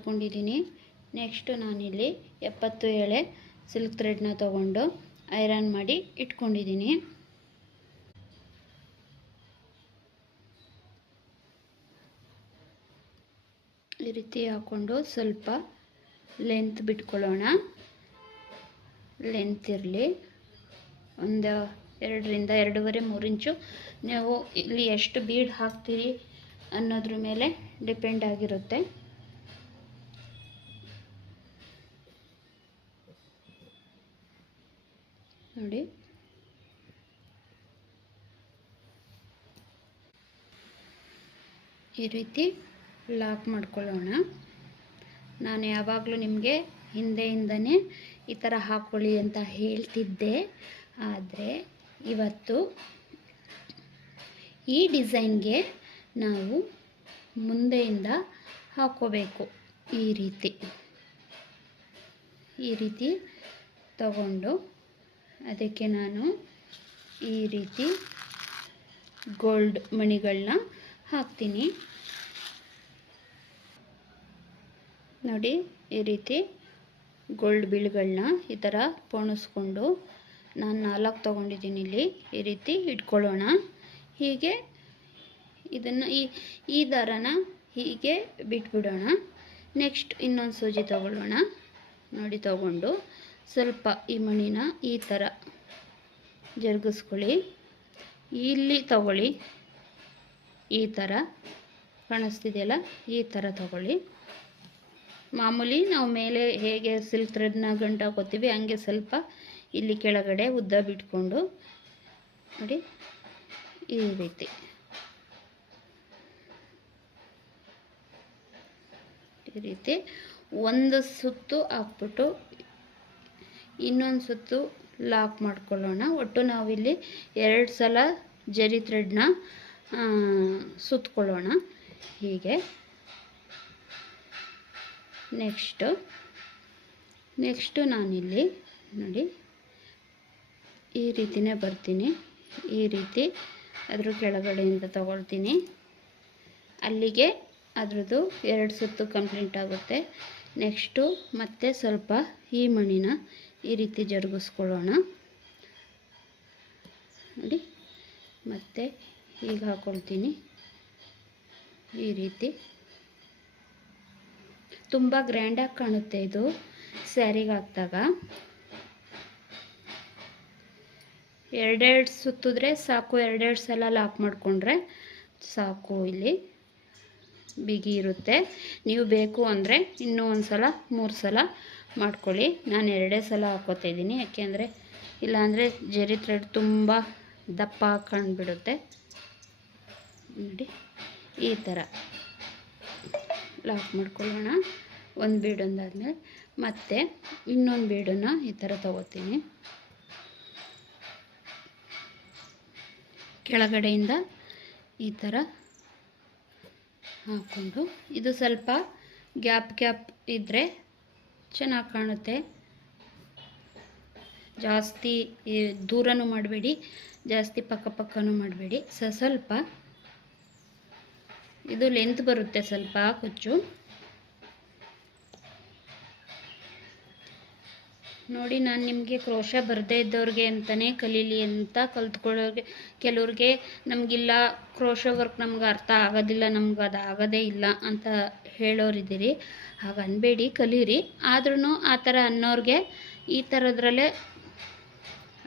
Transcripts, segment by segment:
ಮಾಡ್ಕೊಂಡಿದ್ದೀನಿ ನೆಕ್ಸ್ಟು ನಾನಿಲ್ಲಿ ಎಪ್ಪತ್ತು ಎಳೆ ಸಿಲ್ಕ್ ಥ್ರೆಡ್ನ ತೊಗೊಂಡು ಐರನ್ ಮಾಡಿ ಇಟ್ಕೊಂಡಿದ್ದೀನಿ ಈ ರೀತಿ ಹಾಕ್ಕೊಂಡು ಸ್ವಲ್ಪ ಲೆಂತ್ ಬಿಟ್ಕೊಳ್ಳೋಣ. ಲೆಂತ್ ಇರಲಿ. ಒಂದು ಎರಡರಿಂದ ಎರಡೂವರೆ, ಮೂರು ಇಂಚು. ನೀವು ಇಲ್ಲಿ ಎಷ್ಟು ಬೀಡ್ ಹಾಕ್ತೀರಿ ಅನ್ನೋದ್ರ ಮೇಲೆ ಡಿಪೆಂಡ್ ಆಗಿರುತ್ತೆ. ನೋಡಿ. ಈ ರೀತಿ ಲಾಕ್ ಮಾಡ್ಕೊಳ್ಳೋಣ. ನಾನು ಯಾವಾಗಲೂ ನಿಮಗೆ ಹಿಂದೆಯಿಂದನೇ ಈ ಥರ ಹಾಕ್ಕೊಳ್ಳಿ ಅಂತ ಹೇಳ್ತಿದ್ದೆ. ಆದರೆ ಇವತ್ತು ಈ ಡಿಸೈನ್ಗೆ ನಾವು ಮುಂದೆಯಿಂದ ಹಾಕೋಬೇಕು ಈ ರೀತಿ. ಈ ರೀತಿ ತಗೊಂಡು ಅದಕ್ಕೆ ನಾನು ಈ ರೀತಿ ಗೋಲ್ಡ್ ಮಣಿಗಳನ್ನ ಹಾಕ್ತೀನಿ. ನೋಡಿ, ಈ ರೀತಿ ಗೋಲ್ಡ್ ಬಿಲ್ಗಳನ್ನ ಈ ಥರ ಪೋಣಿಸ್ಕೊಂಡು ನಾನು ನಾಲ್ಕು ತೊಗೊಂಡಿದ್ದೀನಿ ಇಲ್ಲಿ. ಈ ರೀತಿ ಇಟ್ಕೊಳ್ಳೋಣ. ಹೀಗೆ ಇದನ್ನು ಈ ಈ ದಾರನ ಹೀಗೆ ಬಿಟ್ಬಿಡೋಣ. ನೆಕ್ಸ್ಟ್ ಇನ್ನೊಂದು ಸೂಜಿ ತಗೊಳ್ಳೋಣ. ನೋಡಿ ತಗೊಂಡು. ಸ್ವಲ್ಪ ಈ ಮಣಿನ ಈ ಥರ ಜರುಗಿಸ್ಕೊಳ್ಳಿ. ಇಲ್ಲಿ ತಗೊಳ್ಳಿ. ಈ ಥರ ಕಾಣಿಸ್ತಿದೆಯಲ್ಲ? ಈ ಥರ ತಗೊಳ್ಳಿ. ಮಾಮೂಲಿ ನಾವು ಮೇಲೆ ಹೇಗೆ ಸಿಲ್ಕ್ ಥ್ರೆಡ್ನ ಗಂಟು ಹಾಕೋತೀವಿ, ಹಂಗೆ ಸ್ವಲ್ಪ ಇಲ್ಲಿ ಕೆಳಗಡೆ ಉದ್ದ ಬಿಟ್ಕೊಂಡು ನೋಡಿ ಈ ರೀತಿ. ಈ ರೀತಿ ಒಂದು ಸುತ್ತು ಹಾಕ್ಬಿಟ್ಟು ಇನ್ನೊಂದು ಸುತ್ತು ಲಾಕ್ ಮಾಡ್ಕೊಳ್ಳೋಣ. ಒಟ್ಟು ನಾವಿಲ್ಲಿ ಎರಡು ಸಲ ಜರಿ ಥ್ರೆಡ್ನ ಸುತ್ತಕೊಳ್ಳೋಣ ಹೀಗೆ. ನೆಕ್ಸ್ಟು ನೆಕ್ಸ್ಟು ನಾನಿಲ್ಲಿ, ನೋಡಿ. ಈ ರೀತಿನೇ ಬರ್ತೀನಿ. ಈ ರೀತಿ ಅದ್ರ ಕೆಳಗಡೆಯಿಂದ ತಗೊಳ್ತೀನಿ. ಅಲ್ಲಿಗೆ ಅದ್ರದ್ದು ಎರಡು ಸುತ್ತು ಕಂಪ್ಲೀಟ್ ಆಗುತ್ತೆ. ನೆಕ್ಸ್ಟು ಮತ್ತೆ ಸ್ವಲ್ಪ ಈ ಮಣಿನ ಈ ರೀತಿ ಜರುಗಿಸ್ಕೊಳ್ಳೋಣ. ನೋಡಿ, ಮತ್ತೆ ಈಗ ಹಾಕ್ಕೊಳ್ತೀನಿ ಈ ರೀತಿ. ತುಂಬ ಗ್ರ್ಯಾಂಡಾಗಿ ಕಾಣುತ್ತೆ ಇದು ಸ್ಯಾರಿಗೆ ಹಾಕಿದಾಗ. ಎರಡೆರಡು ಸುತ್ತಿದ್ರೆ ಸಾಕು, ಎರಡೆರಡು ಸಲ ಲಾಕ್ ಮಾಡಿಕೊಂಡ್ರೆ ಸಾಕು ಇಲ್ಲಿ. ಬಿಗಿ ಇರುತ್ತೆ. ನೀವು ಬೇಕು ಅಂದರೆ ಇನ್ನೂ ಒಂದು ಸಲ ಮೂರು ಸಲ ಮಾಡ್ಕೊಳ್ಳಿ. ನಾನು ಎರಡೇ ಸಲ ಹಾಕೋತಾ ಇದ್ದೀನಿ ಯಾಕೆಂದರೆ ಇಲ್ಲಾಂದರೆ ಜರಿ ಥ್ರೆಡ್ ತುಂಬ ದಪ್ಪ ಕಂಡುಬಿಡುತ್ತೆ. ನೋಡಿ, ಈ ಥರ ಲಾಕ್ ಮಾಡ್ಕೊಳ್ಳೋಣ. ಒಂದು ಬೀಡೊಂದಾದಮೇಲೆ ಮತ್ತೆ ಇನ್ನೊಂದು ಬೀಡನ್ನು ಈ ಥರ ತಗೋತೀನಿ. ಕೆಳಗಡೆಯಿಂದ ಈ ಥರ ಹಾಕ್ಕೊಂಡು ಇದು ಸ್ವಲ್ಪ ಗ್ಯಾಪ್ ಗ್ಯಾಪ್ ಇದ್ದರೆ ಚೆನ್ನಾಗಿ ಕಾಣುತ್ತೆ. ಜಾಸ್ತಿ ದೂರನೂ ಮಾಡಬೇಡಿ, ಜಾಸ್ತಿ ಪಕ್ಕ ಪಕ್ಕನೂ ಮಾಡಬೇಡಿ. ಸ, ಸ್ವಲ್ಪ, ಇದು ಲೆಂತ್ ಬರುತ್ತೆ ಸ್ವಲ್ಪ, ಕುಚ್ಚು. ನೋಡಿ, ನಾನು ನಿಮಗೆ ಕ್ರೋಶ ಬರದೇ ಇದ್ದವ್ರಿಗೆ ಅಂತಲೇ ಕಲೀಲಿ ಅಂತ ಕಲ್ತ್ಕೊಳ್ಳೋರಿಗೆ ಕೆಲವ್ರಿಗೆ ನಮಗಿಲ್ಲ, ಕ್ರೋಶ ವರ್ಕ್ ನಮ್ಗೆ ಅರ್ಥ ಆಗೋದಿಲ್ಲ, ನಮ್ಗೆ ಅದು ಆಗೋದೇ ಇಲ್ಲ ಅಂತ ಹೇಳೋರಿದ್ದೀರಿ. ಹಾಗೆ ಅನ್ಬೇಡಿ, ಕಲೀರಿ. ಆದ್ರೂ ಆ ಥರ ಅನ್ನೋರಿಗೆ ಈ ಥರದ್ರಲ್ಲೇ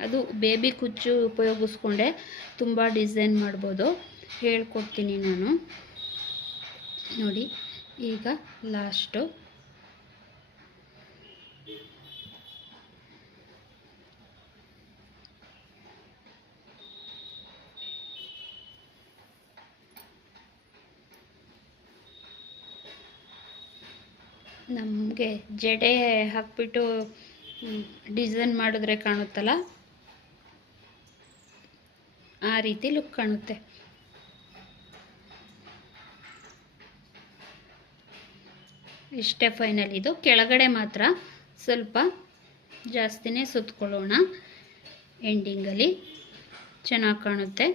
ಅದು ಬೇಬಿ ಕುಚ್ಚು ಉಪಯೋಗಿಸ್ಕೊಂಡೆ ತುಂಬ ಡಿಸೈನ್ ಮಾಡ್ಬೋದು. ಹೇಳ್ಕೊಡ್ತೀನಿ ನಾನು. ನೋಡಿ, ಈಗ ಲಾಸ್ಟು. ನಮಗೆ ಜಡೆ ಹಾಕ್ಬಿಟ್ಟು ಡಿಸೈನ್ ಮಾಡಿದ್ರೆ ಕಾಣುತ್ತಲ್ಲ? ಆ ರೀತಿ ಲುಕ್ ಕಾಣುತ್ತೆ. ಇಷ್ಟೇ ಫೈನಲ್ ಇದು. ಕೆಳಗಡೆ ಮಾತ್ರ ಸ್ವಲ್ಪ ಜಾಸ್ತಿನೇ ಸುತ್ತಕೊಳ್ಳೋಣ ಎಂಡಿಂಗಲ್ಲಿ ಚೆನ್ನಾಗಿ ಕಾಣುತ್ತೆ.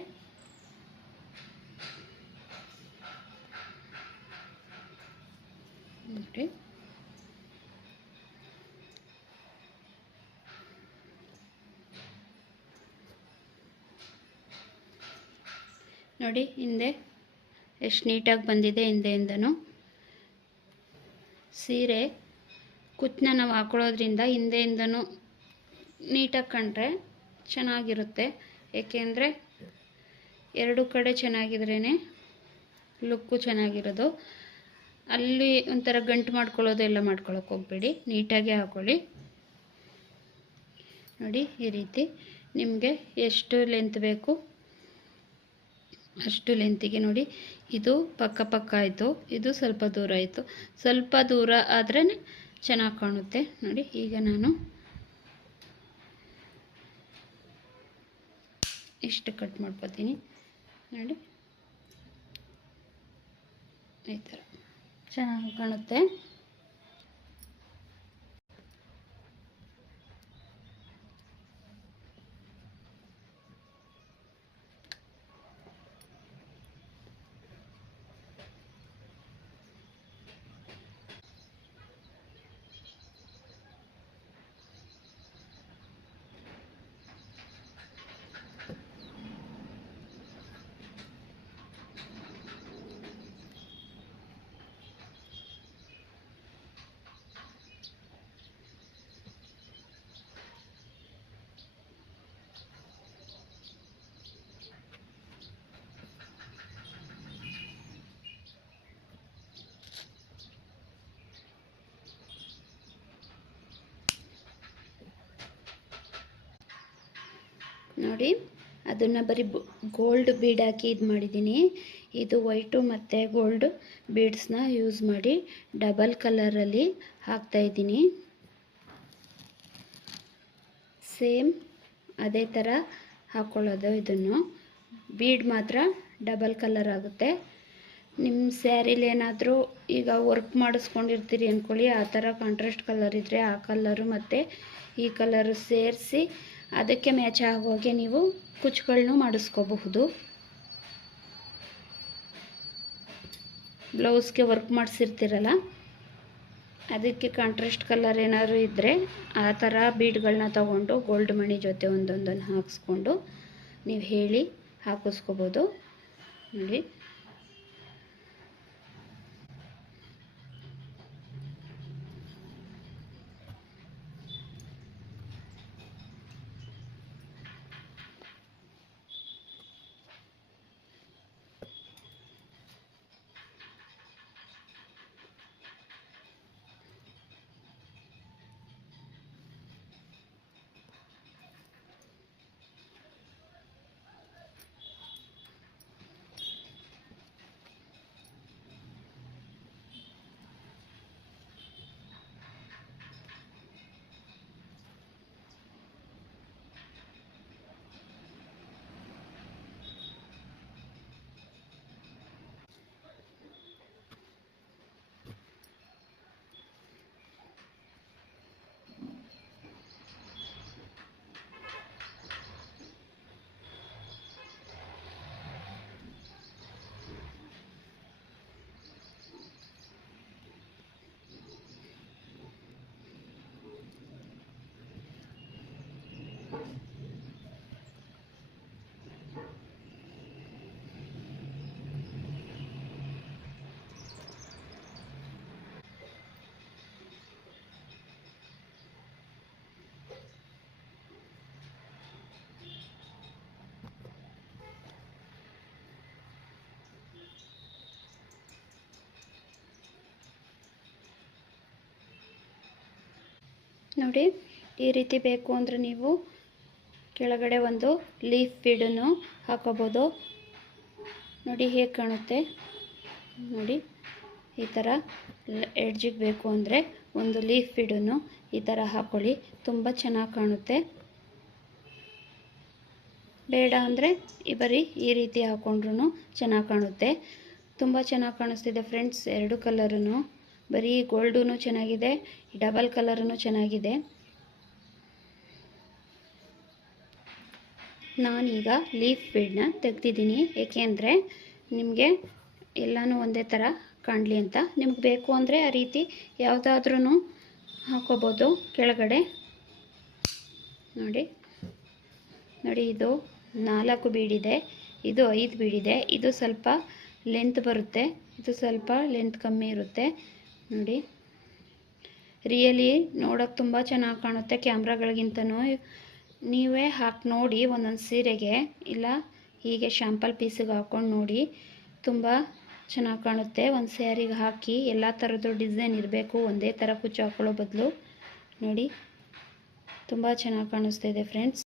ನೋಡಿ ನೋಡಿ, ಹಿಂದೆ. ಎಷ್ಟು ನೀಟಾಗಿ ಬಂದಿದೆ ಹಿಂದೆಯಿಂದನೂ ಸೀರೆ ಕುತ್ನ ನಾವು ಹಾಕೊಳ್ಳೋದ್ರಿಂದ ಹಿಂದೆಯಿಂದನೂ ನೀಟಾಗಿ ಕಂಡ್ರೆ ಚೆನ್ನಾಗಿರುತ್ತೆ. ಏಕೆಂದರೆ ಎರಡು ಕಡೆ ಚೆನ್ನಾಗಿದ್ರೇ ಲುಕ್ಕು ಚೆನ್ನಾಗಿರೋದು. ಅಲ್ಲಿ ಒಂಥರ ಗಂಟು ಮಾಡ್ಕೊಳ್ಳೋದು ಎಲ್ಲ ಮಾಡ್ಕೊಳ್ಳೋಕೆ ಹೋಗ್ಬೇಡಿ. ನೀಟಾಗಿ ಹಾಕೊಳ್ಳಿ. ನೋಡಿ, ಈ ರೀತಿ ನಿಮಗೆ ಎಷ್ಟು ಲೆಂತ್ ಬೇಕು ಅಷ್ಟು ಲೆಂತಿಗೆ ನೋಡಿ. ಇದು ಪಕ್ಕ ಪಕ್ಕ ಆಯಿತು. ಇದು ಸ್ವಲ್ಪ ದೂರ ಆಯಿತು. ಸ್ವಲ್ಪ ದೂರ ಆದ್ರೇ ಚೆನ್ನಾಗಿ ಕಾಣುತ್ತೆ. ನೋಡಿ, ಈಗ ನಾನು ಇಷ್ಟು ಕಟ್ ಮಾಡ್ಕೋತೀನಿ. ನೋಡಿ. ಈ ಥರ ಚೆನ್ನಾಗಿ ಕಾಣುತ್ತೆ. ನೋಡಿ. ಅದನ್ನು ಬರೀ ಗೋಲ್ಡ್ ಬೀಡ್ ಹಾಕಿ ಇದು ಮಾಡಿದ್ದೀನಿ ಇದು ವೈಟು ಮತ್ತು ಗೋಲ್ಡ್ ಬೀಡ್ಸ್ನ ಯೂಸ್ ಮಾಡಿ ಡಬಲ್ ಕಲರಲ್ಲಿ ಹಾಕ್ತಾಯಿದ್ದೀನಿ ಸೇಮ್ ಅದೇ ಥರ ಹಾಕ್ಕೊಳ್ಳೋದು ಇದನ್ನು. ಬೀಡ್ ಮಾತ್ರ ಡಬಲ್ ಕಲರ್ ಆಗುತ್ತೆ. ನಿಮ್ಮ ಸ್ಯಾರಿಲಿ ಏನಾದರೂ ಈಗ ವರ್ಕ್ ಮಾಡಿಸ್ಕೊಂಡಿರ್ತೀರಿ ಅಂದ್ಕೊಳ್ಳಿ ಆ ಥರ ಕಾಂಟ್ರಾಸ್ಟ್ ಕಲರ್ ಇದ್ದರೆ ಆ ಕಲರು ಮತ್ತು ಈ ಕಲರು ಸೇರಿಸಿ ಅದಕ್ಕೆ ಮ್ಯಾಚ್ ಆಗೋಗೆ ನೀವು ಕುಚ್ಚುಗಳನ್ನು ಮಾಡಿಸ್ಕೋಬಹುದು. ಬ್ಲೌಸ್ಗೆ ವರ್ಕ್ ಮಾಡಿಸಿರ್ತೀರಲ್ಲ, ಅದಕ್ಕೆ ಕಾಂಟ್ರಾಸ್ಟ್ ಕಲರ್ ಏನಾದ್ರು ಇದ್ದರೆ ಆ ಥರ ಬೀಡ್ಗಳನ್ನ ತಗೊಂಡು ಗೋಲ್ಡ್ ಮಣಿ ಜೊತೆ ಒಂದೊಂದನ್ನು ಹಾಕಿಸ್ಕೊಂಡು ನೀವು ಹೇಳಿ ಹಾಕಿಸ್ಕೋಬೋದು ನೋಡಿ. ನೋಡಿ, ಈ ರೀತಿ ಬೇಕು ಅಂದರೆ ನೀವು ಕೆಳಗಡೆ ಒಂದು ಲೀಫ್ ಫೀಡನ್ನು ಹಾಕೋಬೋದು. ನೋಡಿ, ಹೇಗೆ ಕಾಣುತ್ತೆ? ನೋಡಿ, ಈ ಥರ ಎಡ್ಜಿಗೆ ಬೇಕು ಅಂದರೆ ಒಂದು ಲೀಫ್ ಫೀಡನ್ನು ಈ ಥರ ಹಾಕ್ಕೊಳ್ಳಿ ತುಂಬ ಚೆನ್ನಾಗಿ ಕಾಣುತ್ತೆ. ಬೇಡ ಅಂದರೆ ಈ ಬರೀ ಈ ರೀತಿ ಹಾಕೊಂಡ್ರೂ ಚೆನ್ನಾಗಿ ಕಾಣುತ್ತೆ. ತುಂಬ ಚೆನ್ನಾಗಿ ಕಾಣಿಸ್ತಿದೆ ಫ್ರೆಂಡ್ಸ್ ಎರಡು ಕಲರೂ ಬರೀ ಗೋಲ್ಡೂ ಚೆನ್ನಾಗಿದೆ, ಡಬಲ್ ಕಲರೂ ಚೆನ್ನಾಗಿದೆ. ನಾನೀಗ ಲೀಫ್ ಬೀಡನ್ನ ತೆಗ್ದಿದ್ದೀನಿ. ಏಕೆಂದರೆ ನಿಮಗೆ ಎಲ್ಲನೂ ಒಂದೇ ಥರ ಕಾಣಲಿ ಅಂತ. ನಿಮ್ಗೆ ಬೇಕು ಅಂದರೆ ಆ ರೀತಿ ಯಾವುದಾದ್ರೂ ಹಾಕೋಬೋದು. ಕೆಳಗಡೆ ನೋಡಿ. ನೋಡಿ, ಇದು ನಾಲ್ಕು ಬೀಡಿದೆ, ಇದು ಐದು ಬೀಡಿದೆ, ಇದು ಸ್ವಲ್ಪ ಲೆಂತ್ ಬರುತ್ತೆ, ಇದು ಸ್ವಲ್ಪ ಲೆಂತ್ ಕಮ್ಮಿ ಇರುತ್ತೆ. ನೋಡಿ. ರಿಯಲಿ ನೋಡೋಕೆ ತುಂಬ ಚೆನ್ನಾಗಿ ಕಾಣುತ್ತೆ ಕ್ಯಾಮ್ರಾಗಳಿಗಿಂತನೂ. ನೀವೇ ಹಾಕಿ ನೋಡಿ ಒಂದೊಂದು ಸೀರೆಗೆ. ಇಲ್ಲ, ಹೀಗೆ ಶ್ಯಾಂಪಲ್ ಪೀಸಿಗೆ ಹಾಕ್ಕೊಂಡು ನೋಡಿ. ತುಂಬ ಚೆನ್ನಾಗಿ ಕಾಣುತ್ತೆ. ಒಂದು ಸ್ಯಾರಿಗೆ ಹಾಕಿ ಎಲ್ಲ ಥರದ್ದು ಡಿಸೈನ್ ಇರಬೇಕು. ಒಂದೇ ಥರ ಕುಚ್ಚು ಹಾಕೊಳ್ಳೋ ಬದಲು. ನೋಡಿ, ತುಂಬ ಚೆನ್ನಾಗಿ ಕಾಣಿಸ್ತಾ ಇದೆ ಫ್ರೆಂಡ್ಸ್.